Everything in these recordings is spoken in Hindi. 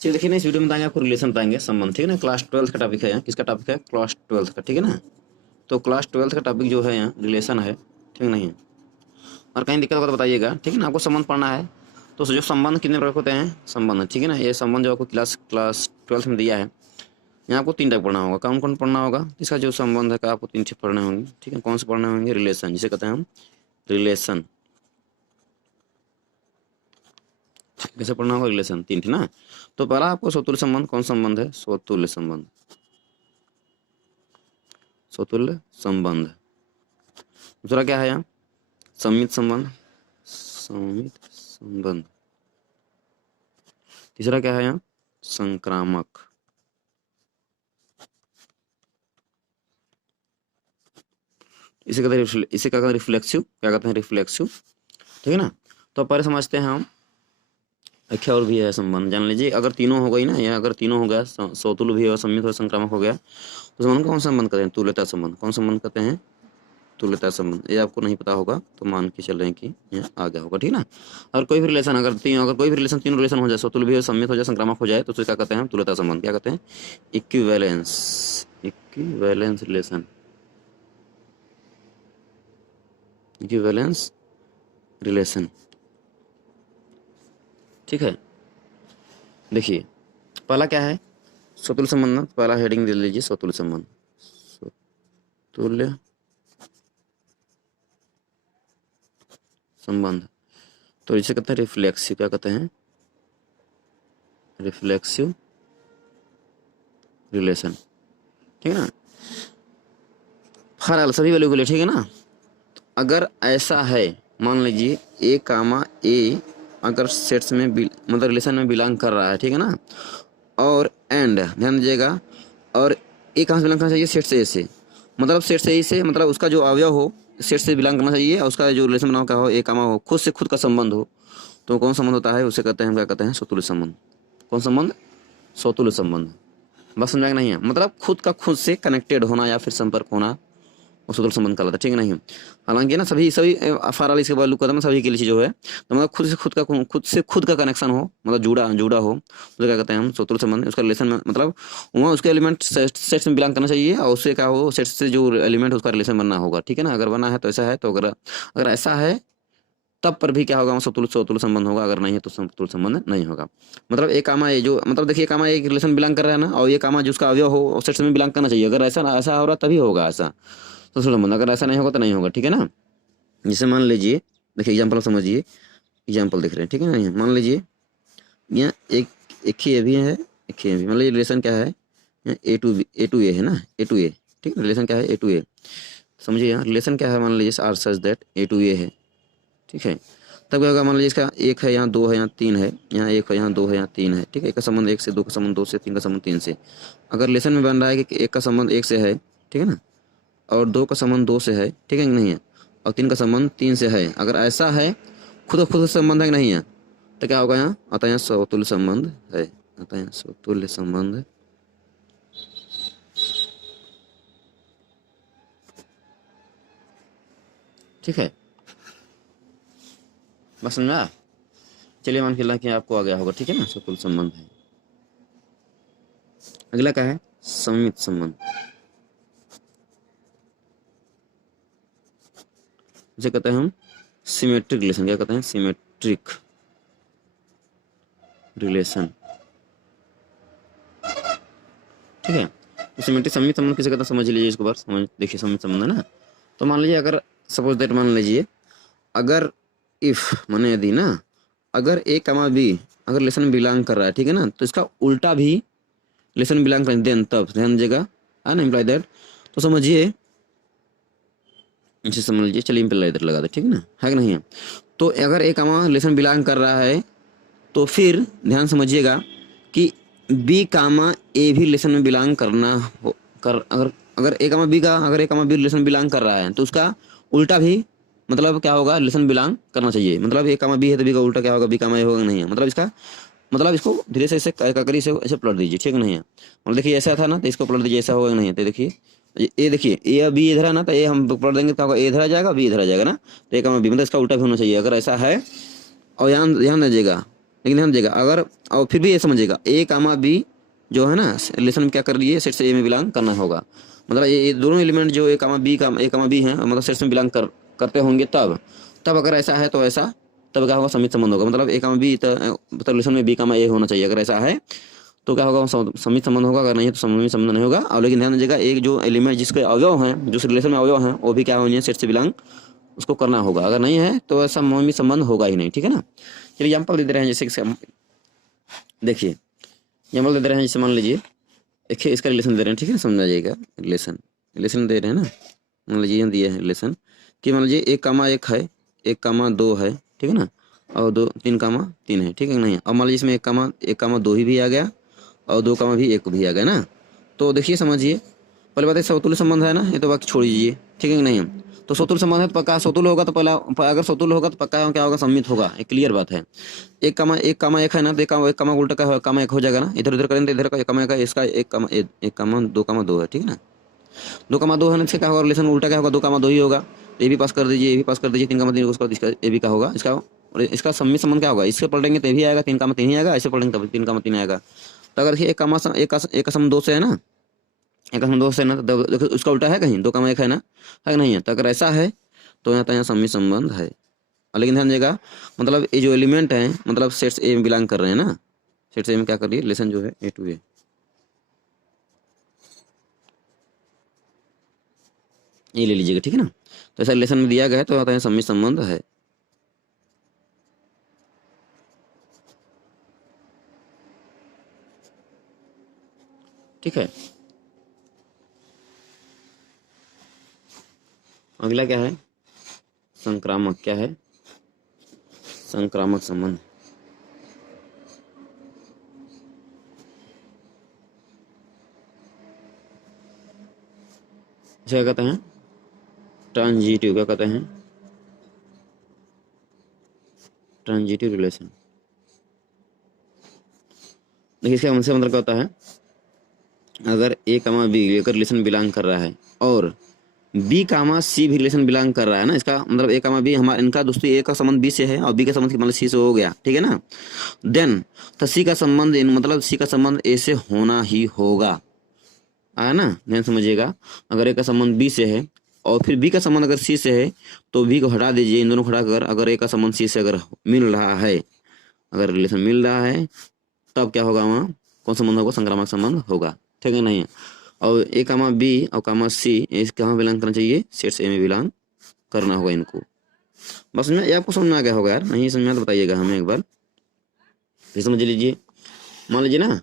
चलिए देखिए ना, इस वीडियो में बताएंगे आपको रिलेशन बताएंगे, संबंध। ठीक है ना, क्लास 12 का टॉपिक है यहाँ। किसका टॉपिक है? क्लास 12 का। ठीक है ना, तो क्लास 12 का टॉपिक जो है यहाँ रिलेशन है। ठीक नहीं है, और कहीं दिक्कत होगा तो बताइएगा। ठीक है ना, आपको संबंध पढ़ना है तो जो संबंध कितने प्रकार होते हैं? संबंध। ठीक है ना, ये संबंध जो आपको क्लास 12 में दिया है, यहाँ आपको 3 टाइप पढ़ना होगा। कौन कौन पढ़ना होगा? इसका जो संबंध है का आपको 3 टाइप पढ़ने होंगे। ठीक है, कौन से पढ़ने होंगे? रिलेशन, जिसे कहते हैं हम रिलेशन। कैसे पढ़ना होगा? रिलेशन 3 थे ना। तो पहला आपको स्वतुल्य संबंध। कौन संबंध है? स्वतुल्य संबंध। स्वतुल्य संबंध। दूसरा क्या है यहाँ? सममित संबंध। सममित संबंध। तीसरा क्या है यहाँ? संक्रामक। इसे कहते हैं, इसे क्या कहते हैं? रिफ्लेक्सिव। क्या कहते हैं? रिफ्लेक्सिव। ठीक है ना, तो पहले समझते हैं हम। एक और भी है संबंध, जान लीजिए। अगर तीनों हो गई ना, या अगर तीनों हो गया, स्वतुल्य भी हो, सम्मित हो, संक्रामक हो गया, तो संबंध कौन संबंध कहते हैं? तुल्यता संबंध। कौन संबंध कहते हैं? तुल्यता संबंध। ये आपको नहीं पता होगा तो मान के चल रहे हैं कि यहाँ आ गया होगा। ठीक ना, और कोई भी रिलेशन अगर कोई भी रिलेशन, तीनों रिलेशन हो जाए, स्वतुल्य भी हो, सम्मित हो जाए, संक्रामक हो जाए, तो उसे क्या कहते हैं? तुल्यता संबंध। क्या कहते हैं? Equivalence. Equivalence relation. Equivalence relation. ठीक है, देखिए पहला क्या है? स्वतुल्य संबंध। पहला हेडिंग दे लीजिए, स्वतुल्य संबंध। स्वतुल्य संबंध। तो इसे कहते हैं रिफ्लेक्सिव। क्या कहते हैं? Reflexive relation. ठीक है ना, फॉर सभी वैल्यू के लिए। ठीक है ना, अगर ऐसा है, मान लीजिए ए कामा ए अगर सेट्स में मतलब रिलेशन में बिलोंग कर रहा है। ठीक है ना, और एंड ध्यान दीजिएगा, और ए कहाँ से बिलोंग करना चाहिए? सेट से ए से, मतलब सेट से ए से, मतलब उसका जो अवयव हो सेट से बिलोंग करना चाहिए, और उसका जो रिलेशन बना का हो, ए कामा हो, खुद से खुद का संबंध हो, तो कौन संबंध होता है? उसे कहते हैं, क्या कहते हैं? स्वतुल्य संबंध। कौन संबंध? स्वतुल्य संबंध। बस समझा नहीं है, मतलब खुद का खुद से कनेक्टेड होना या फिर संपर्क होना, वो स्वतुल्य संबंध कहलाता है। ठीक है नहीं, हालांकि ना सभी सभी अफार इसके बाद लुक करता सभी के लिए चीज जो है, तो मतलब खुद से खुद का कनेक्शन हो, मतलब जुड़ा हो, तो क्या कहते हैं हम? स्वतुल्य संबंध। उसका रिलेशन में मतलब वहाँ उसके एलिमेंट सेट में बिलोंग करना चाहिए, और उससे क्या हो? सेट से जो एलिमेंट उसका रिलेशन बनना होगा। ठीक है ना, अगर बना है तो ऐसा है, तो अगर ऐसा है तब पर भी क्या होगा? स्वतुल्य संबंध होगा, अगर नहीं है तो स्वतुल्य संबंध नहीं होगा। मतलब एक कामा ये जो, मतलब देखिए कामा एक रिलेशन बिलोंग कर रहा है ना, और ये कामा जो उसका अवयव हो सेट में बिलोंग करना चाहिए। अगर ऐसा ऐसा हो रहा तभी होगा ऐसा स्वतुल्य संबंध, अगर ऐसा नहीं होगा तो नहीं होगा। ठीक है ना, जैसे मान लीजिए, देखिए एग्जाम्पल समझिए, एग्जाम्पल देख रहे हैं। ठीक है ना, मान लीजिए यहाँ एक ही ए भी है, एक ही ए भी, मतलब ये रिलेशन क्या है? ए टू ए है ना, ए टू ए। ठीक है, रिलेशन क्या है? A to A. समझिए यहाँ रिलेशन क्या है? मान लीजिए R such that A to A है। ठीक है, तब क्या होगा? मान लीजिए इसका एक है, यहाँ दो है, यहाँ तीन है, यहाँ एक है, यहाँ दो है, यहाँ तीन है। ठीक है, एक का संबंध एक से, दो का संबंध दो से, तीन का संबंध तीन से। अगर रिलेशन में बन रहा है कि एक का संबंध एक से है, ठीक है ना, और दो का संबंध दो से है, ठीक है कि नहीं है, और तीन का संबंध तीन से है, अगर ऐसा है, खुद खुद संबंध है कि नहीं है, तो क्या होगा? यहाँ आता है स्वतुल्य संबंध है। आता है स्वतुल्य संबंध। ठीक है, बस समझा। चलिए मान के ला कि आपको आ गया होगा। ठीक है ना, स्वतुल्य संबंध है। अगला क्या है? सममित संबंध। इसे कहते हैं हम सिमेट्रिक रिलेशन। क्या कहते हैं? Symmetric relation. ठीक है, तो सिमेट्रिक सममित संबंध किसे कहते हैं? समझ लीजिए इसको बार, समझ देखिए। सममित संबंध है ना, तो मान लीजिए अगर सपोज दैट, मान लीजिए अगर इफ माने यदि ना, अगर ए कमा बी अगर रिलेशन में बिलोंग कर रहा है, ठीक है ना, तो इसका उल्टा भी रिलेशन में बिलोंग कर देन, तब ध्यान दीजिएगा, है ना, इम्प्लाई दैट। तो समझिए, इसे समझ लीजिए। चलिए इम्प्लाई दैट लगा दे। ठीक है ना, है कि नहीं है? तो अगर ए कमा रिलेशन बिलोंग कर रहा है, तो फिर ध्यान समझिएगा कि बी कामा ए भी रिलेशन में बिलोंग करना हो कर अगर अगर ए कामा बी का अगर ए कामा बी रिलेशन बिलोंग कर रहा है, तो उसका उल्टा भी मतलब क्या होगा? रिलेशन बिलोंग करना चाहिए। मतलब ए कामा बी है तो बी का उल्टा क्या होगा? बी कामा ए होगा नहीं है, मतलब इसका मतलब इसको धीरे से ऐसे ककरी से ऐसे पलट दीजिए। ठीक नहीं है, मतलब देखिए ऐसा था ना, तो इसको पलट दीजिए, ऐसा होगा नहीं है, तो देखिए ए, देखिए ए या बी इधर है ना, तो ए हम पलट देंगे तो ए इधर आ जाएगा, बी इधर आ जाएगा ना, तो ए कामा बी, मतलब इसका उल्टा भी होना चाहिए अगर ऐसा है। और यहाँ ध्यान दीजिएगा, लेकिन ध्यान दीजिएगा अगर, और फिर भी ये समझिएगा ए कामा बी जो है ना रिलेशन में क्या कर लीजिए, सेट से ए में बिलोंग करना होगा। मतलब ये दोनों एलिमेंट जो ए कामा बी है मतलब सेट में बिलोंग करते होंगे, तब अगर ऐसा है तो ऐसा, तब क्या होगा, समित संबंध होगा। मतलब ए कामा बी तो रिलेशन में बी कामा ए होना चाहिए, अगर ऐसा है तो क्या होगा, समित संबंध होगा, अगर नहीं है तो समित संबंध नहीं होगा। और लेकिन ध्यान दीजिएगा एक जो एलिमेंट जिसके अवयव हैं, जो रिलेशन में अवयव हैं, वो भी क्या होंगे, सेट से बिलोंग उसको करना होगा, अगर नहीं है तो ऐसा समित संबंध होगा ही नहीं। ठीक है ना। चलिए एग्जाम्पल दे दे रहे हैं, जैसे देखिए एग्जाम्पल दे दे रहे हैं, जैसे मान लीजिए देखिए इसका रिलेशन दे रहे हैं, ठीक है, समझा जाएगा। रिलेशन रिलेशन दे रहे हैं ना, मान लीजिए हम दिए हैं रिलेशन कि मान लीजिए एक कामा एक है, एक कामा दो है, ठीक है ना, और दो तीन कामा तीन है, ठीक है नहीं है। अब मान लीजिए इसमें एक कामा दो ही भी आ गया और दो कामा भी एक भी आ गया ना, तो देखिए समझिए, पहले बात है समतुल्य संबंध है ना, ये तो बाकी छोड़ दीजिए, ठीक है कि नहीं है। तो समतुल्य संबंध है तो पक्का समतुल्य होगा, तो पहला अगर समतुल्य होगा तो पक्का क्या होगा, सम्मित होगा, एक क्लियर बात है। एक कामा एक है ना, तो एक कामा उल्टा का कामा एक हो जाएगा ना, इधर उधर करेंगे तो इधर का कामा एक है, इसका एक कामा दो है, ठीक है ना। दो कामा दो है ना, इसका क्या होगा, रिलेशन उल्टा क्या होगा, दो कामा दो ही होगा। ये भी पास कर दीजिए, ये भी पास कर दीजिए, तीन कामा तीन, उसका इसका ये भी क्या होगा, इसका और इसका सम्मित संबंध क्या होगा, इससे पलटेंगे तो ये भी आएगा, तीन कामा तीन ही आएगा, ऐसे पलटेंगे तब तीन कामा तीन आएगा। तो अगर देखिए एक का सम दो से है ना, एक का सम दो से है ना, तो देखो उसका उल्टा है कहीं, दो कामा एक है ना, है कि नहीं है। तो अगर ऐसा है तो यहाँ सम्मित संबंध है। लेकिन ध्यान दीजिएगा, मतलब ये जो एलिमेंट है मतलब सेट्स ए में बिलोंग कर रहे हैं ना, सेट्स ए में क्या कर रही है, रिलेशन जो है ए टू ए, ये ले लीजिएगा, ठीक है ना। तो ऐसा रिलेशन में दिया गया है तो आता है सम्मित संबंध है। ठीक है। अगला क्या है, संक्रामक, क्या है, संक्रामक संबंध। इसे क्या कहते हैं, ट्रांजिटिव, क्या कहते हैं, ट्रांजिटिव रिलेशन। देखिए इसका मतलब क्या होता है, अगर ए कामा बी अगर रिलेशन बिलोंग कर रहा है और बी कामा सी भी रिलेशन बिलोंग कर रहा है ना, इसका मतलब ए कामा बी हमारा इनका दोस्तों ए का संबंध बी से है और बी का संबंध मतलब सी से हो गया, ठीक है ना। देन तो सी का संबंध मतलब सी का संबंध ए से होना ही होगा, आया ना, ध्यान समझिएगा। अगर ए का संबंध बी से है और फिर बी का संबंध अगर सी से है तो बी को हटा दीजिए, इन दोनों को हटाकर अगर ए का संबंध सी से अगर मिल रहा है, अगर रिलेशन मिल रहा है, तब क्या होगा, वहाँ कौन संबंध होगा, संक्रामक संबंध होगा, ठीक है नहीं है। और ए कामा बी और कामा सी इस कहाँ बिलोंग करना चाहिए, सेट्स ए में बिलोंग करना होगा इनको। बस में ये आपको समझ में आ गया होगा यार, नहीं समझ में तो बताइएगा हमें एक बार, फिर समझ लीजिए। मान लीजिए ना,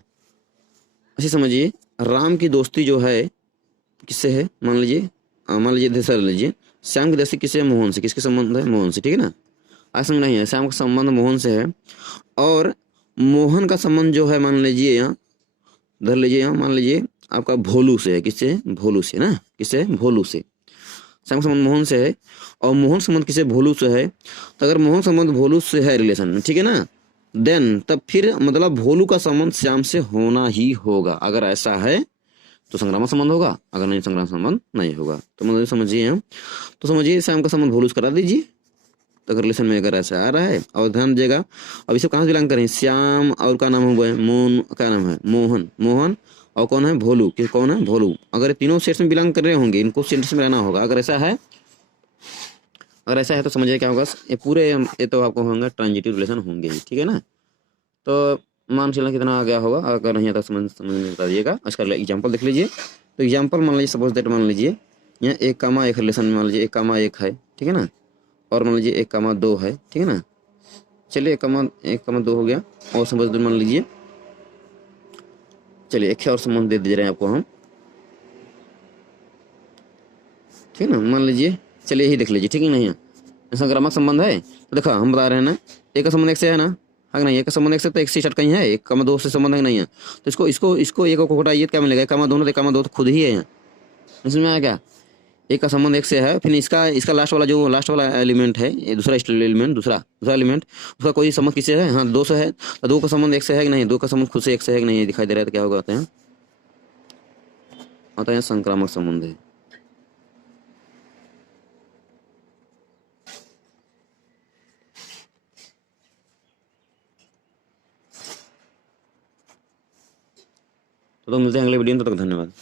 ऐसे समझिए, राम की दोस्ती जो है किससे है, मान लीजिए दूसरा लीजिए, श्याम की दोस्ती किससे है, मोहन से, किसके संबंध है, मोहन से, ठीक है ना। आज समझ नहीं है, श्याम का संबंध मोहन से है और मोहन का संबंध जो है मान लीजिए यहाँ, धर लीजिए यहाँ, मान लीजिए आपका भोलू से है, किससे, भोलू से ना, किससे, भोलू से। श्याम का संबंध मोहन से है और मोहन संबंध किसे, भोलू से है। तो अगर मोहन संबंध भोलू से है रिलेशन, ठीक है ना, देन तब फिर मतलब भोलू का संबंध श्याम से होना ही होगा, अगर ऐसा है तो संक्रामक संबंध होगा, अगर नहीं संक्रामक संबंध नहीं होगा। तो मतलब समझिए हम, तो समझिए श्याम का संबंध भोलू से करा दीजिए, तो अगर रिलेशन में अगर ऐसा आ रहा है। और ध्यान दीजिएगा, अब इसे कहाँ से बिलोंग करें, श्याम और का नाम हुआ है मोहन, क्या नाम है, मोहन, मोहन और कौन है, भोलू, कि कौन है, भोलू। अगर ये तीनों सेट्स में बिलोंग कर रहे होंगे, इनको सेट्स में रहना होगा, अगर ऐसा है, अगर ऐसा है तो समझिए क्या होगा, ये पूरे ये तो आपको होंगे ट्रांजिटिव रिलेशन होंगे ही, ठीक है ना। तो मान चलना कितना आ गया होगा, अगर नहीं आता समझ में बता दीजिएगा। इसका एग्जाम्पल देख लीजिए। तो एग्जाम्पल मान लीजिए, सपोज दैट मान लीजिए यहाँ एक कामा एक रिलेशन में मान लीजिए एक कामा एक है, ठीक है ना, और मान लीजिए एक कामा दो है, ठीक है ना। चलिए एक कामा दो हो गया, और सपोज मान लीजिए, चलिए एक और संबंध दे रहे हैं आपको हम, ठीक है ना, मान लीजिए, चलिए यही देख लीजिए, ठीक है नहीं है, संक्रामक संबंध है। तो देखो हम बता रहे हैं ना, एक का संबंध एक से है ना, है कि नहीं, एक का संबंध एक से, तो एक से स्टार्ट कहीं है, एक कामा दो से संबंध है नहीं है, तो इसको इसको इसको एक को हटाइए तो क्या मिलेगा, एक कामा दोनों, तो एक कामा दो तो खुद ही है यहाँ, इसमें आया क्या, एक का संबंध एक से है, फिर इसका इसका लास्ट वाला जो लास्ट वाला एलिमेंट है, ये दूसरा एलिमेंट, दूसरा एलिमेंट, उसका कोई संबंध किससे है, हाँ दो से है, तो दो का संबंध एक से है कि नहीं, दो का संबंध खुद से एक से है कि नहीं, ये दिखाई दे रहा है, तो क्या होगा, आता है संक्रामक संबंध है। तो मिलते हैं अगले वीडियो में, तब तक धन्यवाद।